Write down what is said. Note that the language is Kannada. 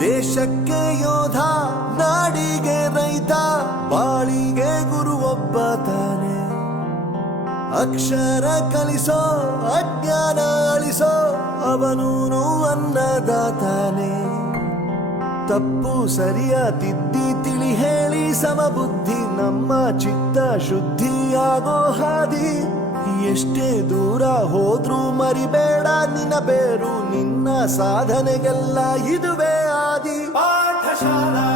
ದೇಶಕ್ಕೆ ಯೋಧ, ನಾಡಿಗೆ ರೈತ, ಬಾಳಿಗೆ ಗುರು ಒಬ್ಬ ತಾನೆ. ಅಕ್ಷರ ಕಲಿಸೋ, ಅಜ್ಞಾನ ಅಳಿಸೋ, ಅವನೂನು ಅನ್ನದಾತಾನೆ. ತಪ್ಪು ಸರಿಯ ತಿದ್ದಿ ತಿಳಿ ಹೇಳಿ ಸಮಬುದ್ಧಿ, ನಮ್ಮ ಚಿತ್ತ ಶುದ್ಧಿಯಾಗೋ ಹಾದಿ. ಎಷ್ಟೇ ದೂರ ಹೋದ್ರೂ ಮರಿಬೇಡ ನಿನ್ನ ಬೇರು, ನಿನ್ನ ಸಾಧನೆಗೆಲ್ಲ ಇದುವೇ ಆದಿ. ಪಾಠಶಾಲಾ